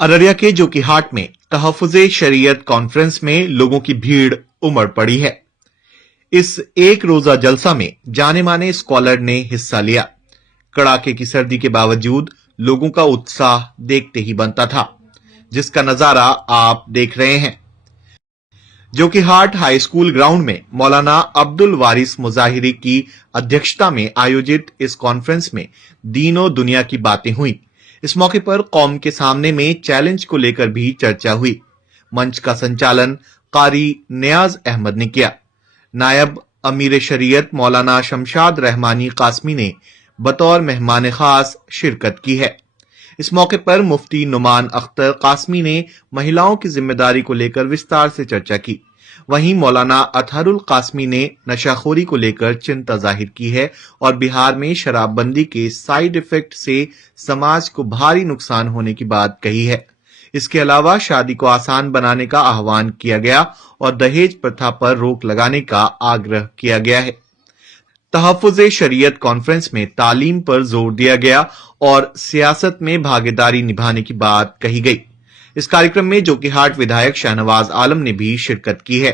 अररिया के जोकीहाट में तहफ़्फ़ुज़े शरीयत कॉन्फ्रेंस में लोगों की भीड़ उमड़ पड़ी है। इस एक रोजा जलसा में जाने माने स्कॉलर ने हिस्सा लिया। कड़ाके की सर्दी के बावजूद लोगों का उत्साह देखते ही बनता था, जिसका नजारा आप देख रहे हैं। जोकीहाट हाई स्कूल ग्राउंड में मौलाना अब्दुल वारिस मुजाहिरी की अध्यक्षता में आयोजित इस कॉन्फ्रेंस में दीनों दुनिया की बातें हुई। इस मौके पर कौम के सामने में चैलेंज को लेकर भी चर्चा हुई। मंच का संचालन कारी नियाज अहमद ने किया। नायब अमीर शरीयत मौलाना शमशाद रहमानी कासमी ने बतौर मेहमान खास शिरकत की है। इस मौके पर मुफ्ती नुमान अख्तर कासमी ने महिलाओं की जिम्मेदारी को लेकर विस्तार से चर्चा की। वहीं मौलाना अतहरुल कासमी ने नशाखोरी को लेकर चिंता जाहिर की है और बिहार में शराबबंदी के साइड इफेक्ट से समाज को भारी नुकसान होने की बात कही है। इसके अलावा शादी को आसान बनाने का आह्वान किया गया और दहेज प्रथा पर रोक लगाने का आग्रह किया गया है। तहफ़्फ़ुज़े शरीयत कॉन्फ्रेंस में तालीम पर जोर दिया गया और सियासत में भागीदारी निभाने की बात कही गई। इस कार्यक्रम में जोकीहाट विधायक शाहनवाज आलम ने भी शिरकत की है।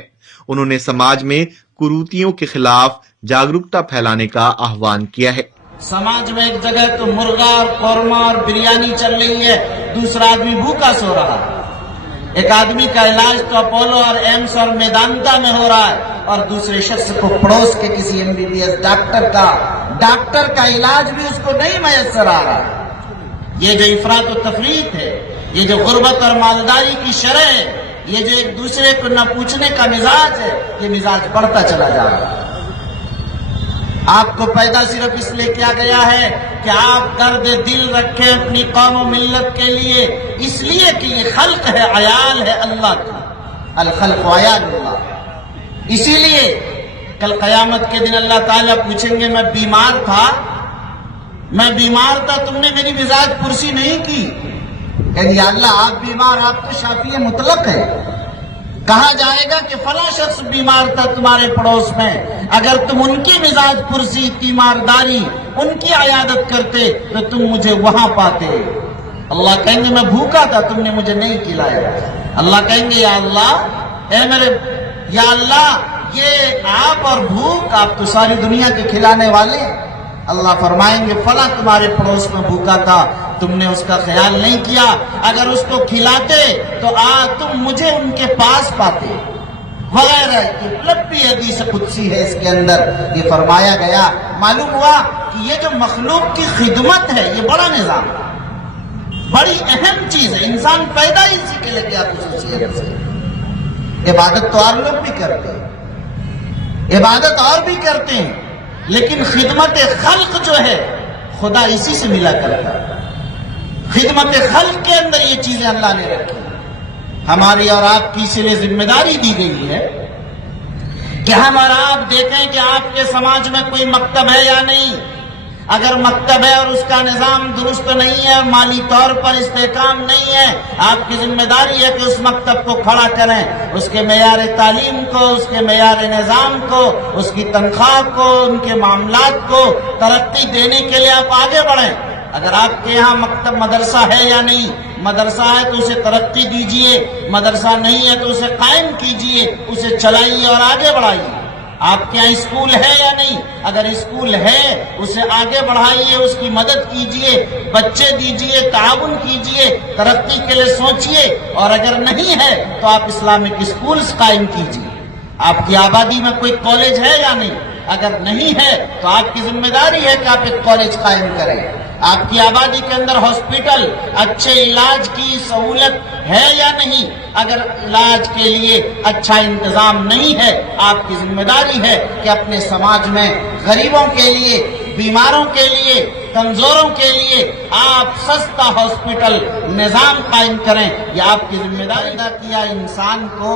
उन्होंने समाज में कुरीतियों के खिलाफ जागरूकता फैलाने का आह्वान किया है। समाज में एक जगह तो मुर्गा और कौरमा और बिरयानी चल रही है, दूसरा आदमी भूखा सो रहा है। एक आदमी का इलाज तो अपोलो और एम्स और मेदांता में हो रहा है और दूसरे शख्स को पड़ोस के किसी एमबीबीएस डॉक्टर का इलाज भी उसको नहीं मैसर आ रहा है। ये जो इफरात और तफरीत है, ये जो गुर्बत और मालदारी की शरह है, ये जो एक दूसरे को न पूछने का मिजाज है, ये मिजाज बढ़ता चला जा रहा है। आपको पैदा सिर्फ इसलिए किया गया है कि आप दर्द दिल रखें अपनी कौम और मिल्लत के लिए, इसलिए कि ये खल्क है, अयाल है अल्लाह की, अल खल्क अयालुल्लाह। इसीलिए कल कयामत के दिन अल्लाह ताला पूछेंगे, मैं बीमार था, तुमने मेरी मिजाज पुरसी नहीं की। यानी अल्लाह आप बीमार, आप तो शाफी मुतलक है। कहा जाएगा कि फला शख्स बीमार था तुम्हारे पड़ोस में, अगर तुम उनकी मिजाज पुरसी, तीमारदारी, उनकी अयादत करते तो तुम मुझे वहां पाते। अल्लाह कहेंगे मैं भूखा था, तुमने मुझे नहीं खिलाया। अल्लाह कहेंगे या अल्लाह ये आप और भूख, आप तो सारी दुनिया के खिलाने वाले। अल्लाह फरमाएंगे फला तुम्हारे पड़ोस में भूखा था, तुमने उसका ख्याल नहीं किया, अगर उसको खिलाते तो तुम मुझे उनके पास पाते वगैरह। लंबी हदीस कुदसी है, इसके अंदर ये फरमाया गया। मालूम हुआ कि ये जो मखलूक की खिदमत है, ये बड़ा निजाम, बड़ी अहम चीज है। इंसान पैदा ही इसी के लिए क्या खुसूसियत से। इबादत तो और लोग भी करते हैं, इबादत और भी करते हैं, लेकिन खिदमत खल्क जो है खुदा इसी से मिला करता है। खिदमत खल्क के अंदर ये चीजें अल्लाह ने रखी। हमारी और आपकी इसलिए जिम्मेदारी दी गई है कि हम और आप देखें कि आपके समाज में कोई मकतब है या नहीं। अगर मकतब है और उसका निजाम दुरुस्त नहीं है, माली तौर पर इस्तेकाम नहीं है, आपकी जिम्मेदारी है कि उस मकतब को खड़ा करें, उसके मेयार तालीम को, उसके मेयार निजाम को, उसकी तनख्वाह को, उनके मामलात को तरक्की देने के लिए आप आगे बढ़ें। अगर आपके यहाँ मकतब मदरसा है या नहीं, मदरसा है तो उसे तरक्की दीजिए, मदरसा नहीं है तो उसे कायम कीजिए, उसे चलाइए और आगे बढ़ाइए। आपके यहाँ स्कूल है या नहीं, अगर स्कूल है उसे आगे बढ़ाइए, उसकी मदद कीजिए, बच्चे दीजिए, ताउन कीजिए, तरक्की के लिए सोचिए। और अगर नहीं है तो आप इस्लामिक स्कूल्स कायम कीजिए। आपकी आबादी में कोई कॉलेज है या नहीं, अगर नहीं है तो आपकी जिम्मेदारी है कि आप एक कॉलेज कायम करें। आपकी आबादी के अंदर हॉस्पिटल, अच्छे इलाज की सहूलत है या नहीं, अगर इलाज के लिए अच्छा इंतजाम नहीं है, आपकी जिम्मेदारी है कि अपने समाज में गरीबों के लिए, बीमारों के लिए, कमजोरों के लिए आप सस्ता हॉस्पिटल निजाम कायम करें। यह आपकी जिम्मेदारी अदा किया इंसान को,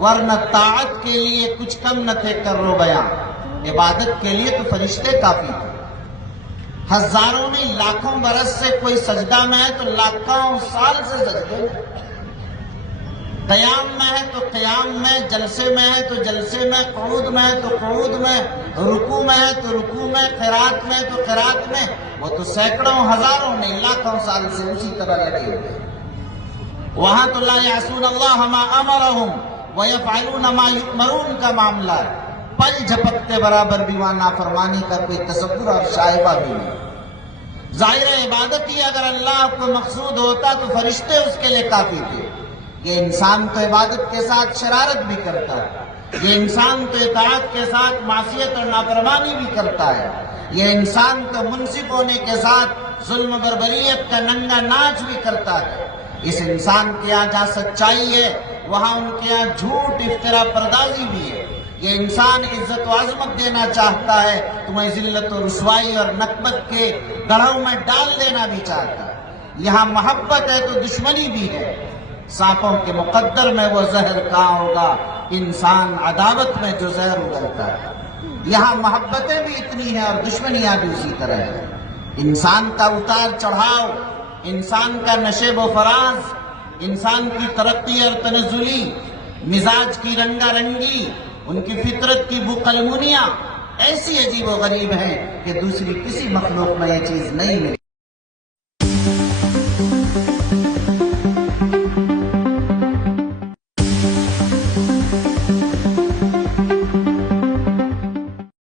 वरना ताअत के लिए कुछ कम न थे कर्रो बयां। इबादत के लिए तो फरिश्ते काफी थे। हजारों नहीं लाखों बरस से कोई सजदा में है तो लाखों साल से सजदे में, कयाम में है तो कयाम में, जलसे में है तो जलसे में, क़ुऊद में है तो क़ुऊद में, रुकू में है तो रुकू में, क़िरात में तो क़िरात में। वो तो सैकड़ों हजारों नहीं लाखों साल से उसी तरह लगे हुए। وہاں تو لا یعصون اللہ ما امرہم ویفعلون ما یؤمرون کا معاملہ ہے، پل جھپکتے برابر بھی وہاں نافرمانی کا کوئی تصور اور شائبہ بھی نہیں۔ ظاہر عبادت ہی اگر اللہ کو مقصود ہوتا تو فرشتے اس کے لیے کافی تھے۔ یہ انسان تو عبادت کے ساتھ شرارت بھی کرتا ہے، یہ انسان تو اطاعت کے ساتھ معصیت اور نافرمانی بھی کرتا ہے، یہ انسان تو منصف ہونے کے ساتھ ظلم و بربریت کا ننگا ناچ بھی کرتا ہے۔ اس انسان کے یہاں جہاں سچائی ہے وہاں ان کے یہاں جھوٹ افطرا پردازی بھی ہے۔ یہ انسان عزت و عظمت دینا چاہتا ہے، تمہیں ذلت و رسوائی اور نکبت کے گڑھوں میں ڈال دینا بھی چاہتا ہے۔ یہاں محبت ہے تو دشمنی بھی ہے۔ سانپوں کے مقدر میں وہ زہر کہاں ہوگا، انسان عداوت میں جو زہر اگلتا ہے۔ یہاں محبتیں بھی اتنی ہیں اور دشمنیاں بھی اسی طرح ہیں۔ انسان کا اتار چڑھاؤ، انسان کا نشیب و فراز، انسان کی ترقی اور تنزلی، مزاج کی رنگا رنگی، ان کی فطرت کی بقلمونیاں ایسی عجیب و غریب ہیں کہ دوسری کسی مخلوق میں یہ چیز نہیں ملی۔